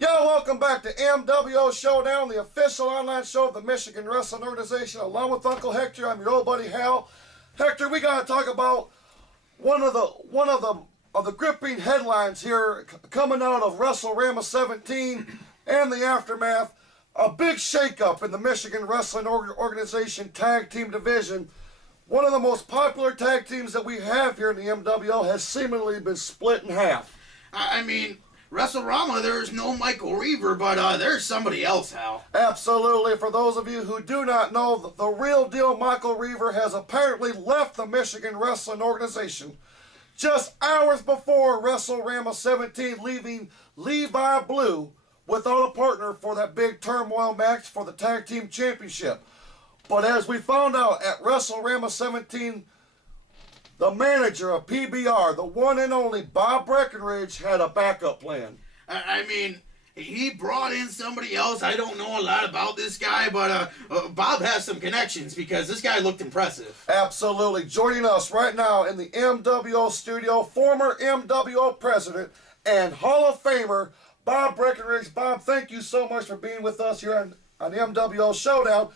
Yo, welcome back to MWO Showdown, the official online show of the Michigan Wrestling Organization. Along with Uncle Hector, I'm your old buddy Hal. Hector, we gotta talk about one of the gripping headlines here coming out of WrestleRama 17 and the aftermath. A big shakeup in the Michigan Wrestling Organization tag team division. One of the most popular tag teams that we have here in the MWO has seemingly been split in half. I mean, WrestleRama, there's no Michael Reaver, but there's somebody else, Hal. Absolutely. For those of you who do not know, the real deal Michael Reaver has apparently left the Michigan Wrestling Organization just hours before WrestleRama 17, leaving Levi Blue without a partner for that big turmoil match for the Tag Team Championship. But as we found out at WrestleRama 17, the manager of PBR, the one and only Bob Breckenridge, had a backup plan. I mean, he brought in somebody else. I don't know a lot about this guy, but Bob has some connections because this guy looked impressive. Absolutely. Joining us right now in the MWO studio, former MWO president and Hall of Famer, Bob Breckenridge. Bob, thank you so much for being with us here on MWO Showdown.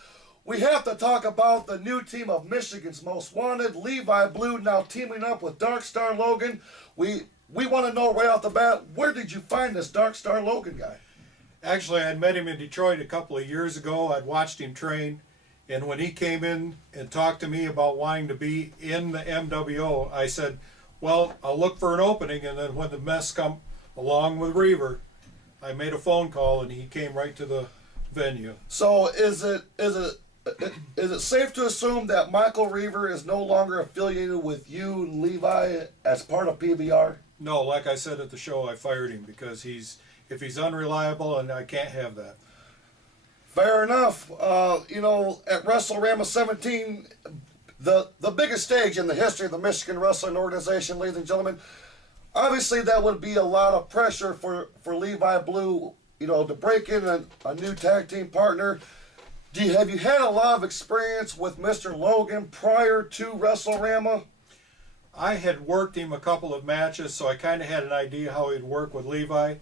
We have to talk about the new team of Michigan's Most Wanted, Levi Blue, now teaming up with Dark Star Logan. We want to know right off the bat, where did you find this Dark Star Logan guy? Actually, I met him in Detroit a couple of years ago. I'd watched him train, and when he came in and talked to me about wanting to be in the MWO, I said, well, I'll look for an opening, and then when the mess come along with Reaver, I made a phone call, and he came right to the venue. So is it safe to assume that Michael Reaver is no longer affiliated with you, Levi, as part of PBR? No, like I said at the show, I fired him because if he's unreliable, and I can't have that. Fair enough. At WrestleRama 17, the biggest stage in the history of the Michigan Wrestling Organization, ladies and gentlemen, obviously that would be a lot of pressure for Levi Blue, to break in a new tag team partner. Have you had a lot of experience with Mr. Logan prior to WrestleRama? I had worked him a couple of matches, so I kind of had an idea how he'd work with Levi.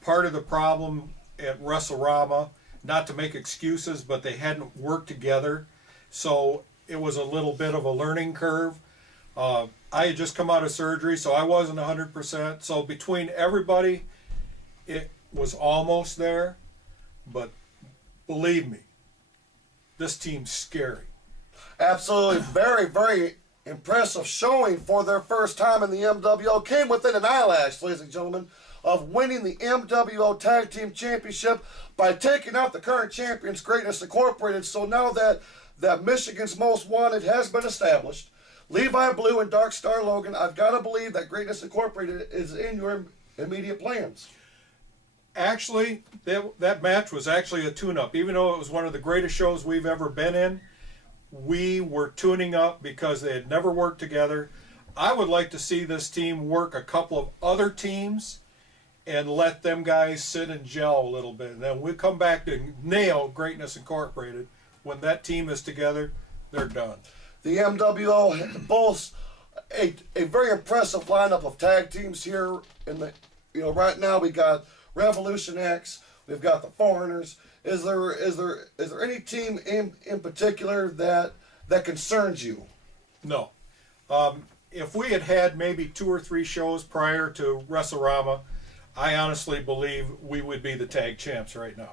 Part of the problem at WrestleRama, not to make excuses, but they hadn't worked together, so it was a little bit of a learning curve. I had just come out of surgery, so I wasn't 100%. So between everybody, it was almost there, but believe me, this team's scary. Absolutely. Very, very impressive showing for their first time in the MWO. Came within an eyelash, ladies and gentlemen, of winning the MWO Tag Team Championship by taking out the current champions, Greatness Incorporated. So now that Michigan's Most Wanted has been established, Levi Blue and Dark Star Logan, I've got to believe that Greatness Incorporated is in your immediate plans. Actually, that match was actually a tune-up. Even though it was one of the greatest shows we've ever been in, we were tuning up because they had never worked together. I would like to see this team work a couple of other teams and let them guys sit and gel a little bit. And then we come back to nail Greatness Incorporated. When that team is together, they're done. The MWO boasts a very impressive lineup of tag teams here in the right now. We got Revolution X, we've got the Foreigners. Is there any team in particular that concerns you? No. If we had maybe 2 or 3 shows prior to WrestleRama, I honestly believe we would be the tag champs right now.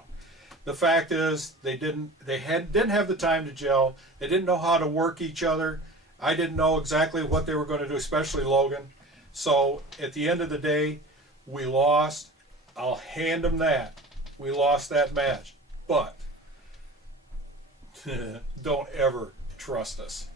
The fact is, they didn't have the time to gel. They didn't know how to work each other. I didn't know exactly what they were going to do, especially Logan. So at the end of the day, we lost. I'll hand them that. We lost that match. But don't ever trust us.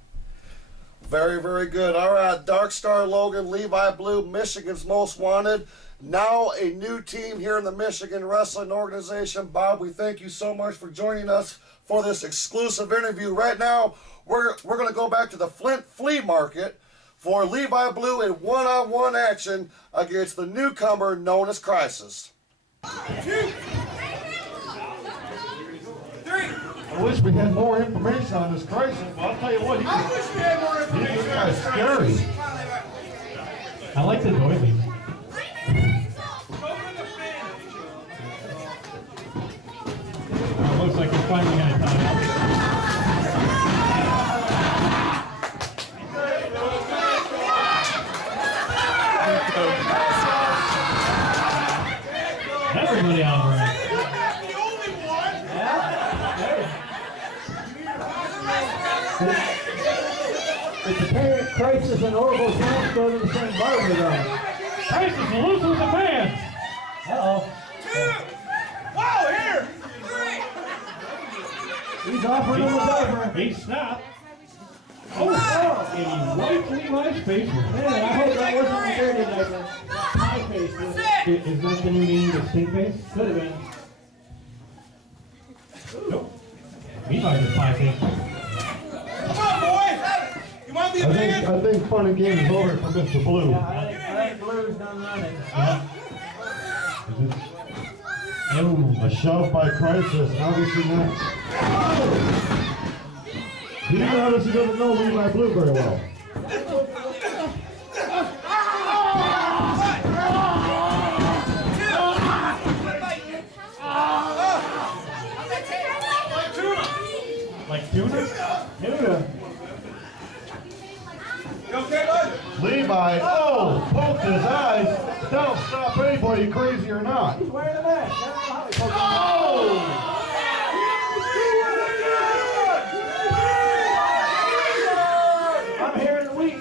Very, very good. All right, Dark Star Logan, Levi Blue, Michigan's Most Wanted. Now a new team here in the Michigan Wrestling Organization. Bob, we thank you so much for joining us for this exclusive interview. Right now, we're going to go back to the Flint Flea Market for Levi Blue in one-on-one action against the newcomer known as Crisis. I wish we had more information on this Crisis, but I'll tell you what, I wish we had more information. He's kind of scary. I like the noises. Everybody out right. It's apparent Crisis and Orville's hands go to the same barber though. Crisis loose with the fans. Uh-oh. He's offering him a diaper. He stopped. Oh, and he wiped Levi's face with it. Man, I hope that wasn't a dirty diaper. Pie face. Is that the new meaning of stink face? Could have been. Nope. Levi's is pie face. I think fun and games is over for Mr. Blue. Yeah, I think Blue's done running. A shove by Crisis, obviously not. He obviously doesn't know Levi Blue very well. Like tuna? Tuna. Levi, poked his eyes. Don't stop anybody, crazy or not. He's wearing a mask. I don't know how he poked him. I'm here in the week.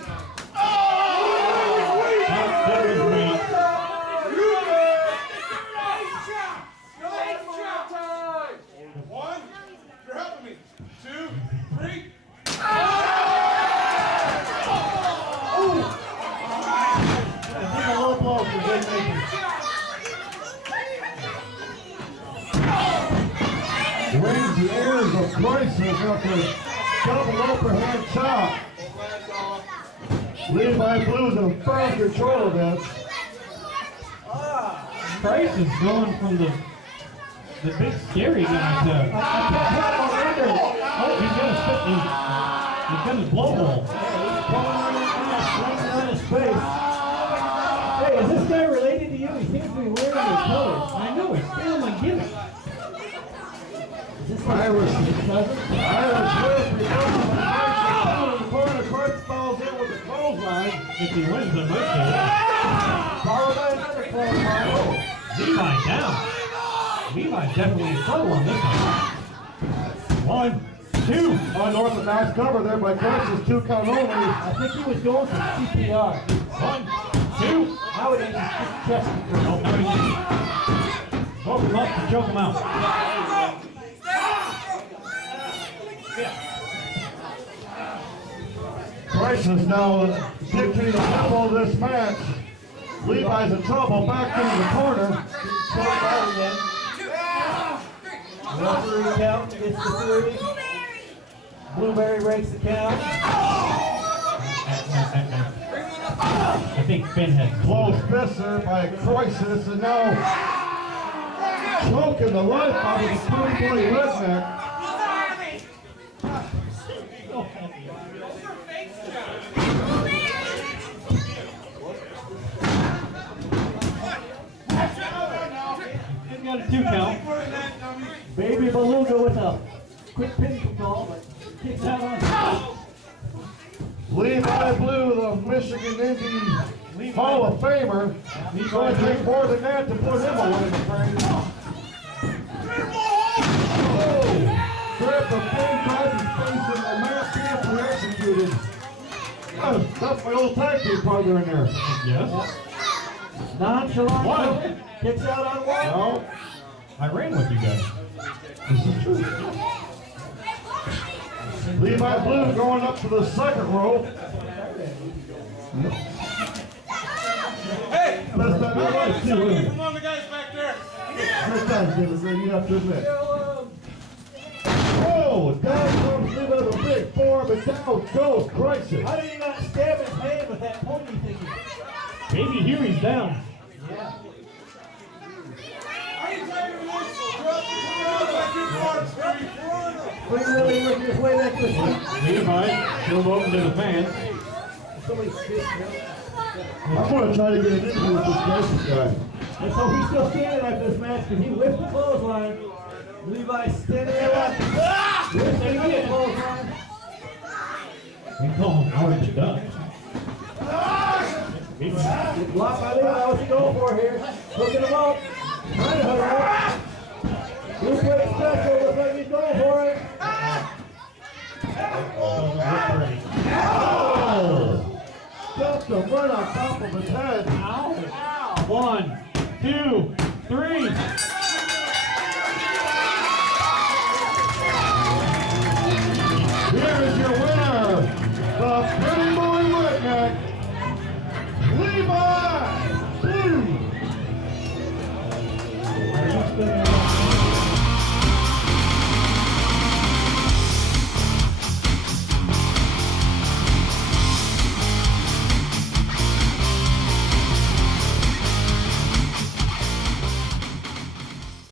That was weak. One, you're helping me. 2, 3. I think a low blow for good measure. Rings the ears of Crisis after double overhand chop. Levi Blue's in firm control of this. Price is going from the big scary guy to. Oh, he's gonna spit. He's got his blowhole. On his face. Hey, is this guy related to you? He seems to be wearing your colors. I know it's still my gimmick. Is this like Irish. his cousin? Irish whip, he goes to the corner, Crisis falls in with the clothesline. If he wins, I might say Followed by another clothesline. Levi down. Levi's definitely in trouble on this one. 1, 2. Unorthodox cover there by Crisis, 2 count only. I think he was going for CPR. 1, 2. Now it is chest control. Oh, now he's choke him up and choke him out. Crisis now dictating the tempo of this match. Levi's in trouble, back into the corner. Choke out again. Referee count gets the 30. Blueberry breaks the count. I think Finn had Close fisser by Crisis, and now choking the life out of the 20-point redneck. He's got a 2 count. Baby Beluga with a quick pin control, but kicks out on top. Levi Blue, the Michigan Indy Hall of Famer. He's going to take more than that to put him away in the frame. Grab the pin, drive his face in the mask and executed. That's my old tag team partner in there. Yes. Nonchalant. One. Kicks out on one. No, I ran with you guys. this is true. Levi Blue going up to the second row. Hey! That's not right. Come on, the guys back there. Good time, David Green, you have to admit. Oh, down comes Levi with a big form, and down goes Crisis. How did he not stab his hand with that pointy thing? Baby Huey's down. Yeah. We really working his way back to the seat. Levi, still open to the fans. Somebody spit him. I'm going to try to get an interview with this Crisis guy. And so he's still standing after this match because he whipped the clothesline. Levi's standing there like, whipped it again. Clothesline. We call him orange duck. Good block by Levi. What's he going for here? Hooking him up. Trying to hook him up. Blue plate special. Looks like he's going for it. Oh! Just a run on top of his head. Ow. 1, 2, 3.